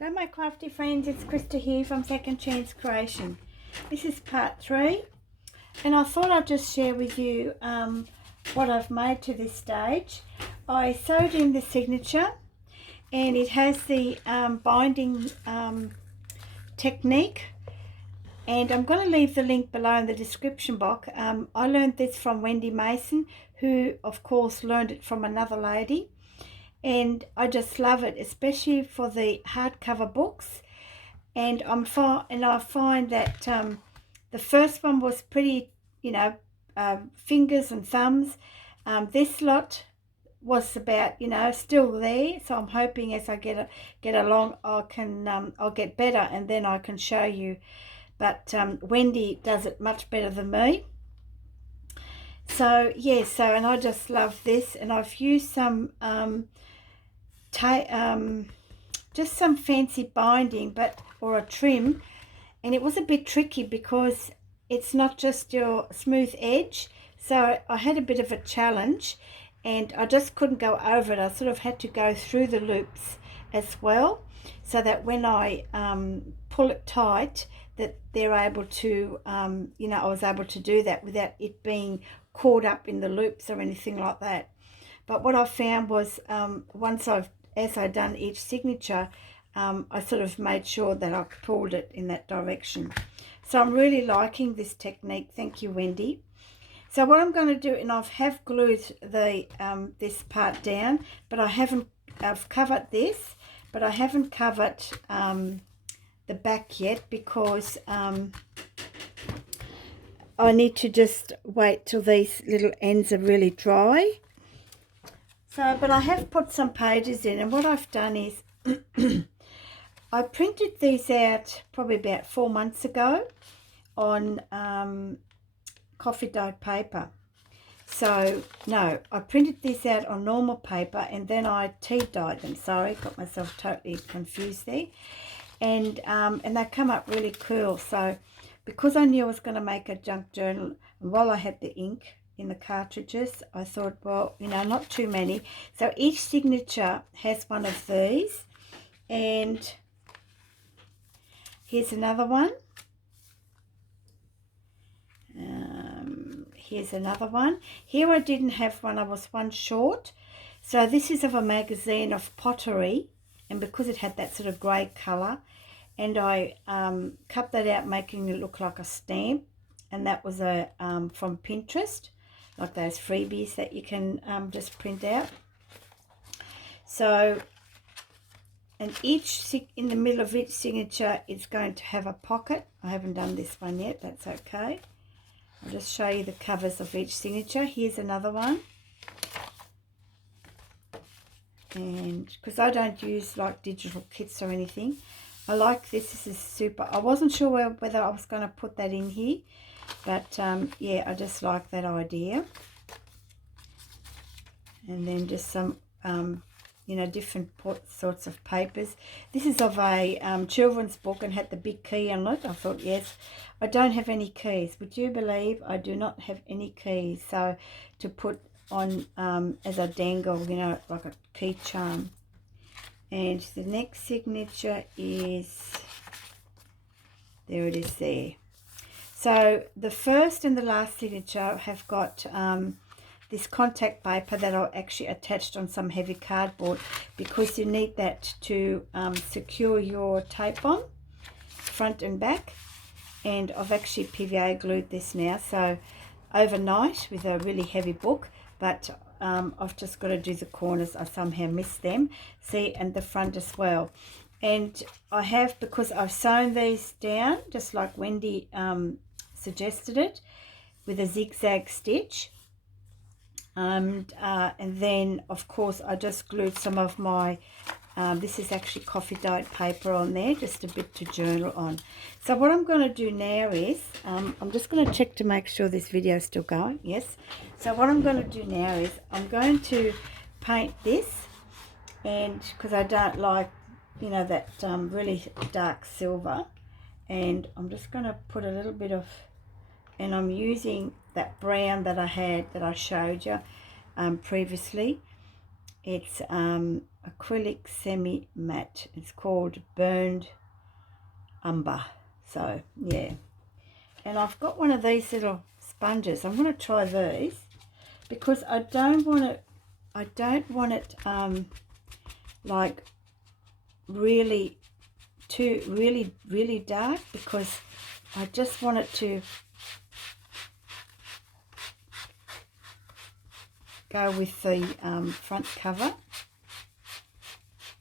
Hello my crafty friends, it's Krista here from Second Chance Creation. This is part 3 and I thought I'd just share with you what I've made to this stage. I sewed in the signature and it has the binding technique, and I'm going to leave the link below in the description box. I learned this from Wendy Mason, who of course learned it from another lady. And I just love it, especially for the hardcover books. And I find that the first one was pretty, fingers and thumbs. This lot was about, still there. So I'm hoping as I get along, I'll get better, and then I can show you. But Wendy does it much better than me. So yeah, and I just love this, and I've used some just some fancy binding or a trim, and it was a bit tricky because it's not just your smooth edge, so I had a bit of a challenge and I just couldn't go over it. I sort of had to go through the loops as well, so that when I pull it tight, that they're able to I was able to do that without it being caught up in the loops or anything like that. But what I found was as I'd done each signature, I sort of made sure that I pulled it in that direction. So I'm really liking this technique. Thank you, Wendy. So what I'm going to do, and I've glued the this part down, but I've covered this, but I haven't covered the back yet because I need to just wait till these little ends are really dry. So, but I have put some pages in, and what I've done is I printed these out probably about 4 months ago on coffee dyed paper. So, no, I printed these out on normal paper and then I tea dyed them. Sorry, got myself totally confused there. And they come up really cool. So, because I knew I was going to make a junk journal, and while I had the ink in the cartridges, I thought, well, not too many. So each signature has one of these, and here's another one. Here's another one. Here I didn't have one, I was one short. So this is of a magazine of pottery, and because it had that sort of grey colour, and I cut that out making it look like a stamp, and that was from Pinterest, like those freebies that you can just print out. So, and in the middle of each signature is going to have a pocket. I haven't done this one yet, that's okay. I'll just show you the covers of each signature. Here's another one. And because I don't use like digital kits or anything, I like this. This is super. I wasn't sure whether I was going to put that in here, but yeah, I just like that idea. And then just some different sorts of papers. This is of a children's book and had the big key on it. I thought, yes, I don't have any keys. Would you believe I do not have any keys? So to put on as a dangle, like a key charm. And the next signature is, there it is there. So the first and the last signature have got this contact paper that I actually attached on some heavy cardboard, because you need that to secure your tape on front and back. And I've actually PVA glued this now, so overnight with a really heavy book, but I've just got to do the corners. I somehow missed them, see, and the front as well. And I have, because I've sewn these down just like Wendy suggested it, with a zigzag stitch. And then of course I just glued some of my this is actually coffee dyed paper on there, just a bit to journal on. So what I'm going to do now is I'm just going to check to make sure this video is still going. Yes. So what I'm going to do now is I'm going to paint this, and because I don't like that really dark silver, and I'm just going to put a little bit of, and I'm using that brown that I showed you previously. It's acrylic semi matte. It's called Burned Umber. So yeah, and I've got one of these little sponges. I'm going to try these because I don't want it like really dark, because I just want it to go with the front cover.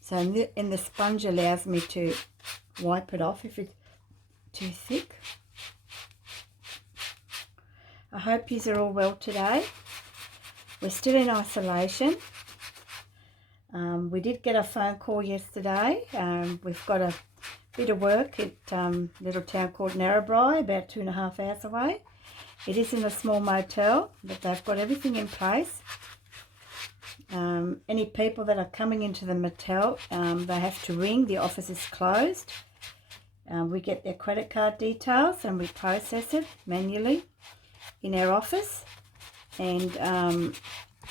So and the sponge allows me to wipe it off if it's too thick. I hope you are all well today. We're still in isolation. We did get a phone call yesterday. We've got a bit of work at a little town called Narrabri, about 2.5 hours away. It is in a small motel, but they've got everything in place. Any people that are coming into the motel, they have to ring. The office is closed. We get their credit card details and we process it manually in our office. And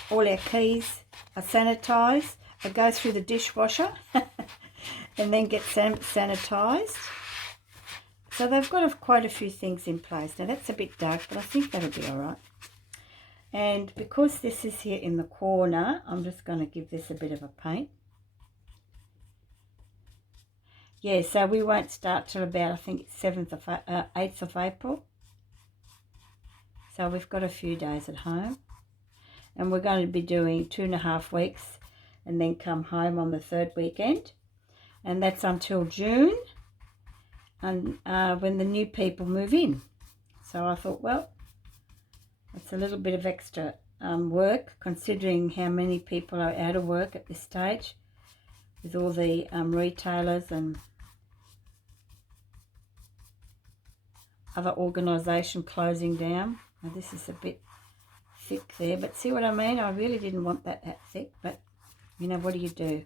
all our keys are sanitised. I go through the dishwasher and then get sanitised. So they've got quite a few things in place. Now that's a bit dark, but I think that'll be all right. And because this is here in the corner, I'm just going to give this a bit of a paint. Yeah, so we won't start till about, I think it's 8th of April. So we've got a few days at home. And we're going to be doing 2.5 weeks and then come home on the 3rd weekend. And that's until June, and when the new people move in. So I thought, well, it's a little bit of extra work, considering how many people are out of work at this stage, with all the retailers and other organisation closing down. Now this is a bit thick there, but see what I mean? I really didn't want that thick, but you know, what do you do?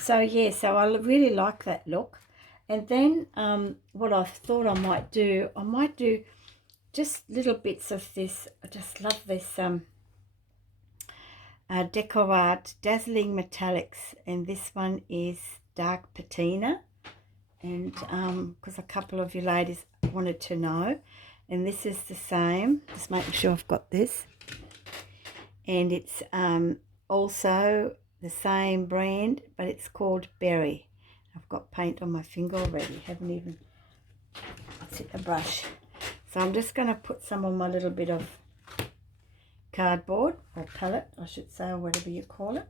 So yeah, so I really like that look. And then what I thought I might do just little bits of this. I just love this Deco Art Dazzling Metallics, and this one is dark patina, and because a couple of you ladies wanted to know, and this is the same, just making sure I've got this, and it's also the same brand, but it's called Berry. I've got paint on my finger already, haven't even hit the brush. So I'm just going to put some on my little bit of cardboard, or palette I should say, or whatever you call it.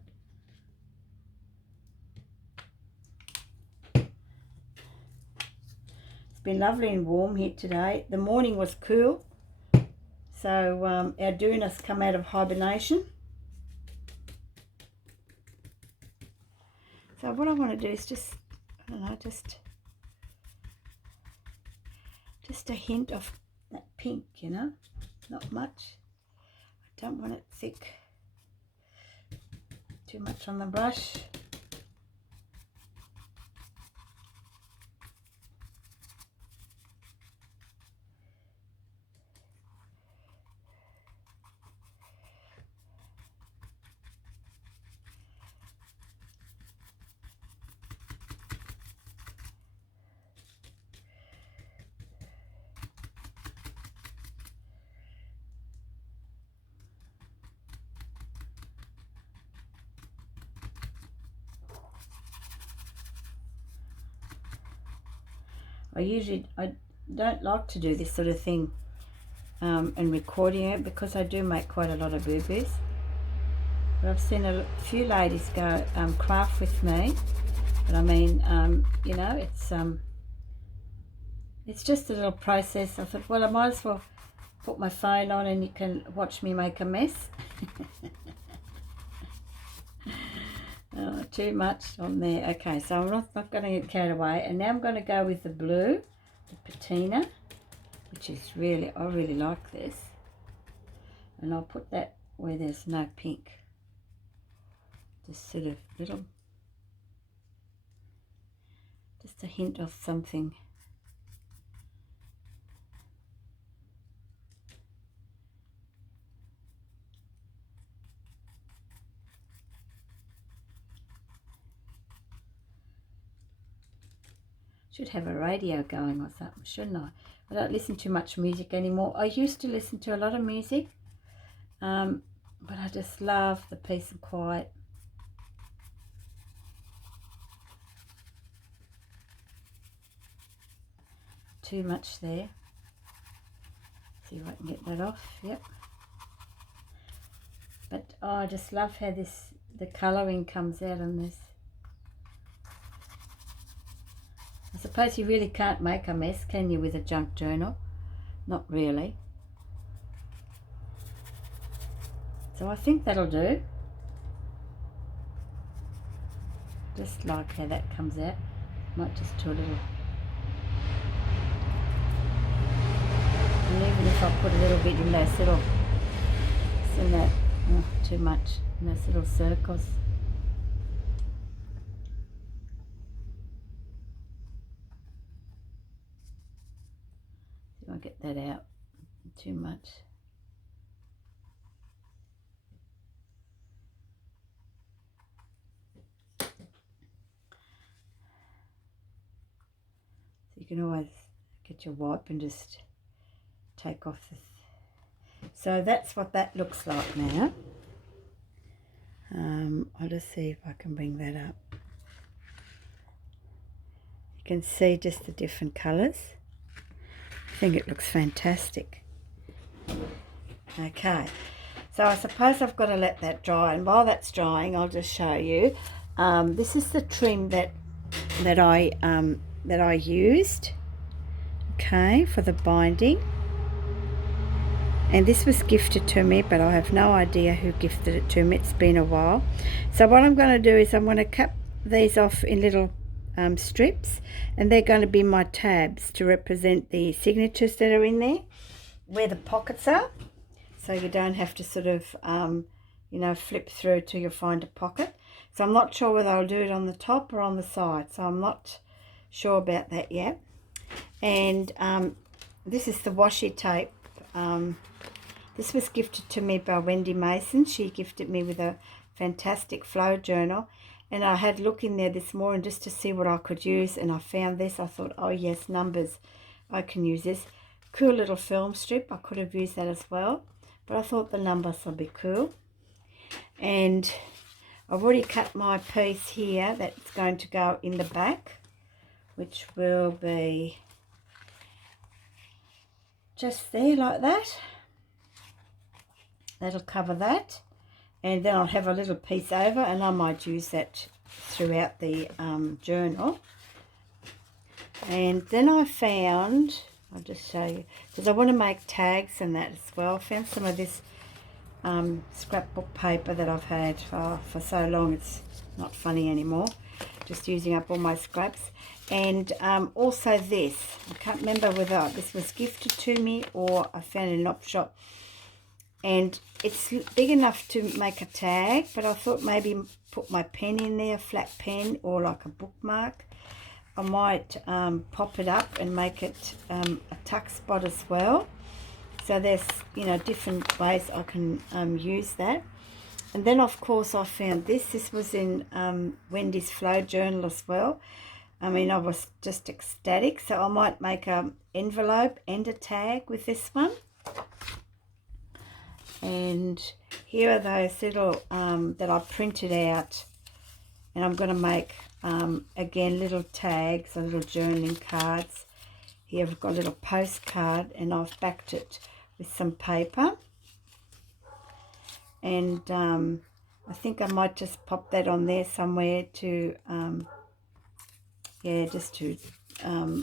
It's been lovely and warm here today. The morning was cool, so our Doona's come out of hibernation. So what I want to do is just, I don't know, just a hint of that pink, you know, not much. I don't want it thick, too much on the brush. I don't like to do this sort of thing and recording it, because I do make quite a lot of boo-boos. But I've seen a few ladies go craft with me, but I mean, you know, it's just a little process. I thought, well, I might as well put my phone on and you can watch me make a mess. Oh, too much on there. Okay, so I'm not going to get carried away. And now I'm going to go with the blue, the patina, which is really, I really like this. And I'll put that where there's no pink. Just sort of little, just a hint of something. Should have a radio going or something, shouldn't I? I don't listen to much music anymore. I used to listen to a lot of music, but I just love the peace and quiet. Too much there. See if I can get that off. Yep. But oh, I just love how the colouring comes out on this. I suppose you really can't make a mess, can you, with a junk journal? Not really. So I think that'll do. Just like how that comes out. Might just do a little. And even if I put a little bit in those little, in that, oh, too much, in those little circles. I'll get that out. Too much. So you can always get your wipe and just take off the. So that's what that looks like now. I'll just see if I can bring that up. You can see just the different colours. I think it looks fantastic. Okay, so I suppose I've got to let that dry, and while that's drying I'll just show you. This is the trim that I used, okay, for the binding, and this was gifted to me, but I have no idea who gifted it to me. It's been a while. So what I'm going to do is I'm going to cut these off in little strips, and they're going to be my tabs to represent the signatures that are in there, where the pockets are, so you don't have to sort of you know, flip through till you find a pocket. So I'm not sure whether I'll do it on the top or on the side, so I'm not sure about that yet. And this is the washi tape. This was gifted to me by Wendy Mason. She gifted me with a fantastic flow journal, and I had a look in there this morning just to see what I could use, and I found this. I thought, oh yes, numbers, I can use this. Cool little film strip. I could have used that as well, but I thought the numbers would be cool. And I've already cut my piece here that's going to go in the back, which will be just there like that. That'll cover that, and then I'll have a little piece over, and I might use that throughout the journal. And then I found, I'll just show you, because I want to make tags and that as well. I found some of this scrapbook paper that I've had for so long, it's not funny anymore, just using up all my scraps. And also this, I can't remember whether this was gifted to me or I found it in an op shop, and it's big enough to make a tag, but I thought maybe put my pen in there, a flat pen, or like a bookmark. I might pop it up and make it a tuck spot as well. So there's, you know, different ways I can use that. And then of course I found this. This was in Wendy's Flow Journal as well. I mean, I was just ecstatic. So I might make an envelope and a tag with this one. And here are those little that I printed out, and I'm going to make again little tags or little journaling cards. Here I've got a little postcard, and I've backed it with some paper, and I think I might just pop that on there somewhere to yeah, just to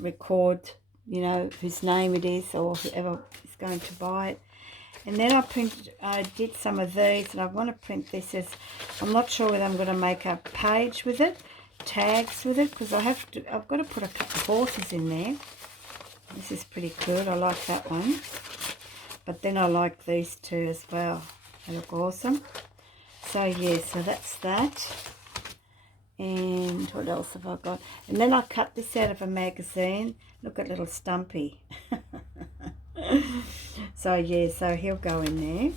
record, you know, whose name it is or whoever is going to buy it. And then I did some of these, and I want to print this as, I'm not sure whether I'm going to make a page with it, tags with it, because I've got to put a couple of horses in there. This is pretty cool. I like that one. But then I like these two as well. They look awesome. So yeah, so that's that. And what else have I got? And then I cut this out of a magazine. Look at little Stumpy. So yeah, so he'll go in there.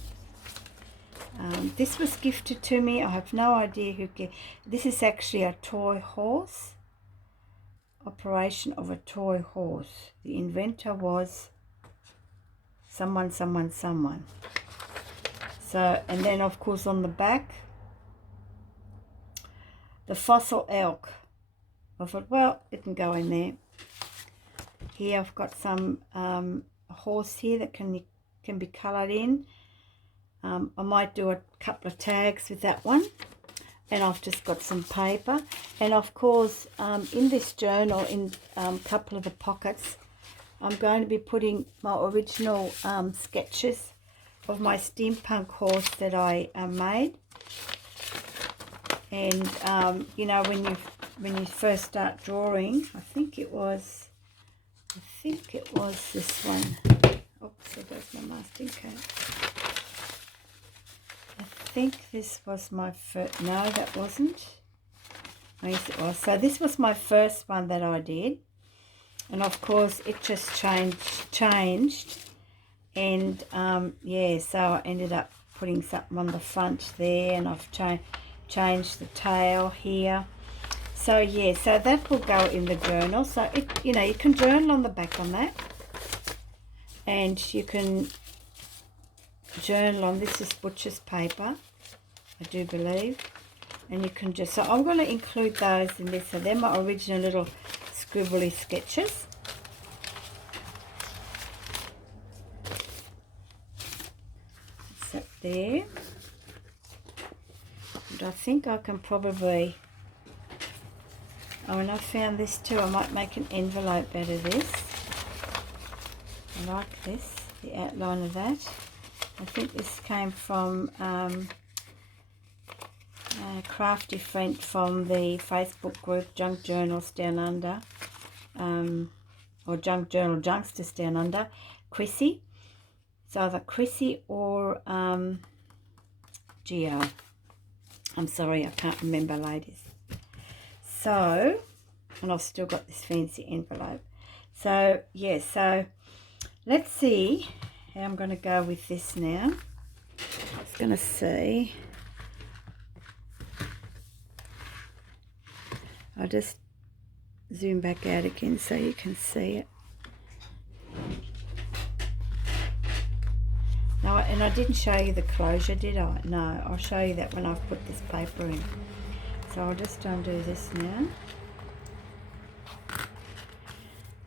This was gifted to me. I have no idea who gave. This is actually a toy horse. I'll operation of a toy horse. The inventor was someone. So, and then of course on the back, the fossil elk. I thought, well, it can go in there. Here I've got some horse here that can be coloured in. I might do a couple of tags with that one. And I've just got some paper. And of course, in this journal, in a couple of the pockets, I'm going to be putting my original sketches of my steampunk horse that I made. And you know, when you first start drawing, I think it was this one. Oops, there goes my masking tape. I think this was my first. No, that wasn't. Oh, yes, it was. So this was my first one that I did, and of course it just changed. And yeah, so I ended up putting something on the front there, and I've changed the tail here. So yeah, so that will go in the journal. So it, you know, you can journal on the back on that, and you can journal on, this is butcher's paper, I do believe, and you can just, so I'm going to include those in this. So they're my original little scribbly sketches. Set there, and I think I can probably, oh, and I found this too, I might make an envelope out of this. I like this, the outline of that. I think this came from a crafty friend from the Facebook group Junk Journals Down Under, or Junk Journal Junksters Down Under, Chrissy. It's either Chrissy or Geo. I'm sorry, I can't remember, ladies. So, and I've still got this fancy envelope. So, yeah, so let's see how I'm going to go with this now. I was going to see. I'll just zoom back out again so you can see it. No, and I didn't show you the closure, did I? No, I'll show you that when I've put this paper in. So I'll just undo this now.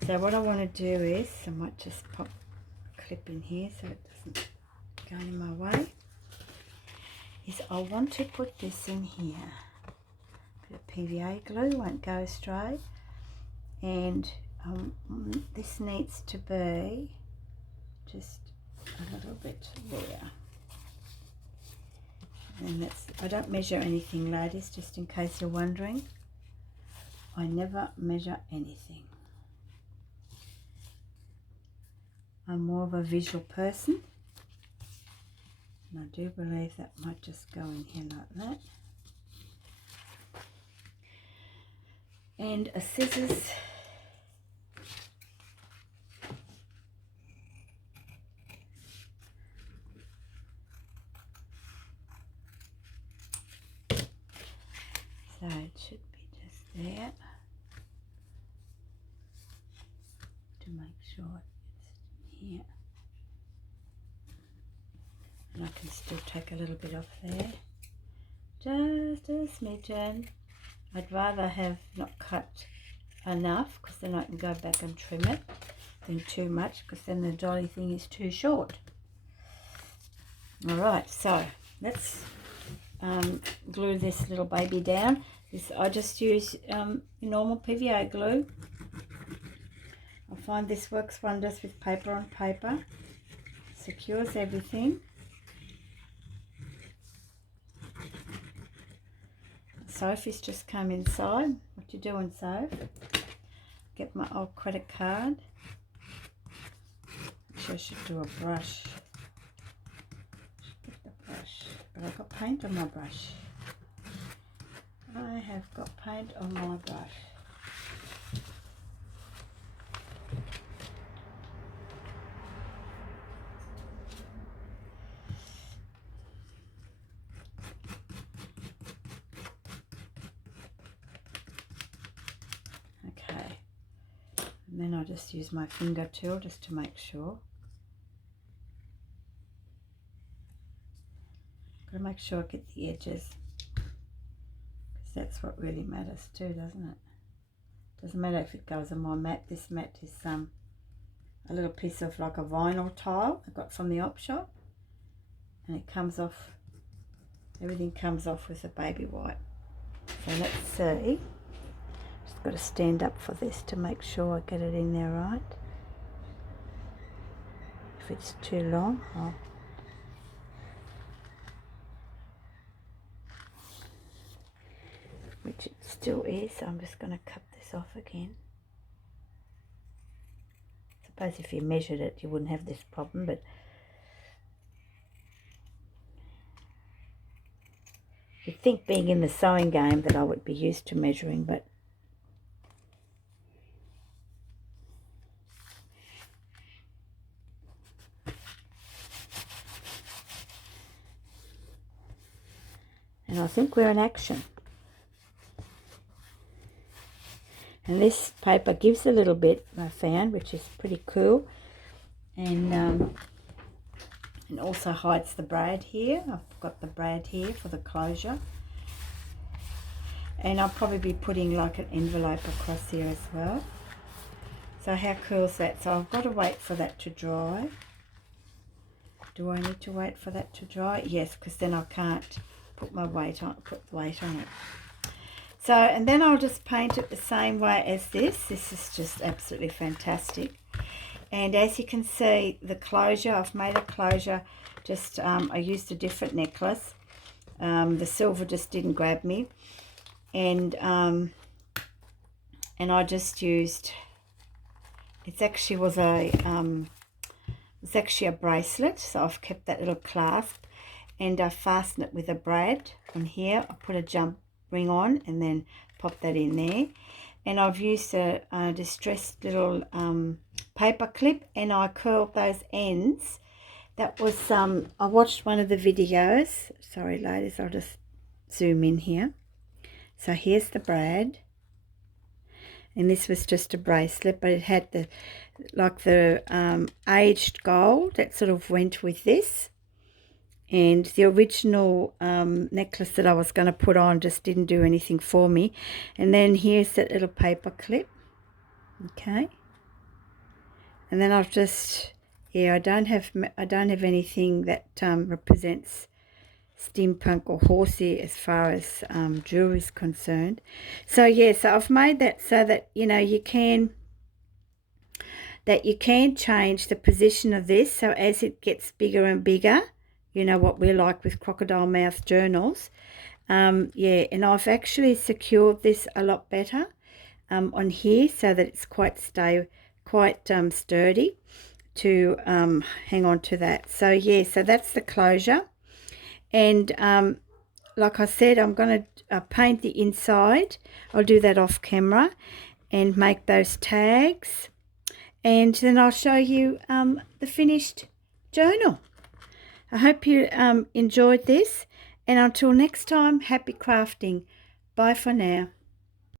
So what I want to do is, I might just pop a clip in here so it doesn't go in my way, is I want to put this in here. Bit of PVA glue, won't go astray. And this needs to be just a little bit there. And that's, I don't measure anything, ladies, just in case you're wondering. I never measure anything. I'm more of a visual person. And I do believe that might just go in here like that. And a scissors. So it should be just there to make sure it's in here. And I can still take a little bit off there. Just a smidgen. I'd rather have not cut enough, because then I can go back and trim it, than too much, because then the dolly thing is too short. Alright, so let's glue this little baby down. I just use normal PVA glue. I find this works wonders with paper on paper. Secures everything. Sophie's just come inside. What you doing, Soph? Get my old credit card. Actually, I should do a brush. Get the brush. But I've got paint on my brush. I have got paint on my brush. Okay, And then I'll just use my finger tool just to make sure. Got to make sure I get the edges, because that's what really matters too, doesn't it? Doesn't matter if it goes on my mat. This mat is a little piece of like a vinyl tile I got from the op shop, and it comes off, everything comes off with a baby wipe. So let's see. Just got to stand up for this to make sure I get it in there right. If it's too long, which it still is, so I'm just going to cut this off again. I suppose if you measured it you wouldn't have this problem, but you'd think, being in the sewing game, that I would be used to measuring, but and I think we're in action. And this paper gives a little bit, I found, which is pretty cool, and also hides the brad here. I've got the brad here for the closure, and I'll probably be putting like an envelope across here as well. So how cool is that? So I've got to wait for that to dry. Do I need to wait for that to dry? Yes, because then I can't put the weight on it. So, and then I'll just paint it the same way as this. This is just absolutely fantastic. And as you can see, the closure, I've made a closure, just I used a different necklace. The silver just didn't grab me, and I just used, it's actually a bracelet, so I've kept that little clasp, and I fasten it with a brad on here. I put a jump ring on and then pop that in there, and I've used a distressed little paper clip, and I curled those ends. That was I watched one of the videos. Sorry ladies, I'll just zoom in here. So here's the brad, and this was just a bracelet, but it had the aged gold that sort of went with this. And the original necklace that I was going to put on just didn't do anything for me. And then here's that little paper clip. Okay. And then I've just, yeah, I don't have anything that represents steampunk or horsey as far as jewelry is concerned. So yeah, so I've made that so that you can change the position of this. So as it gets bigger and bigger, you know what we're like with crocodile mouth journals. Yeah, and I've actually secured this a lot better on here, so that it's quite sturdy to hang on to that. So yeah, so that's the closure. And like I said, I'm going to paint the inside. I'll do that off camera and make those tags, and then I'll show you the finished journal. I hope you enjoyed this, and until next time, happy crafting. Bye for now.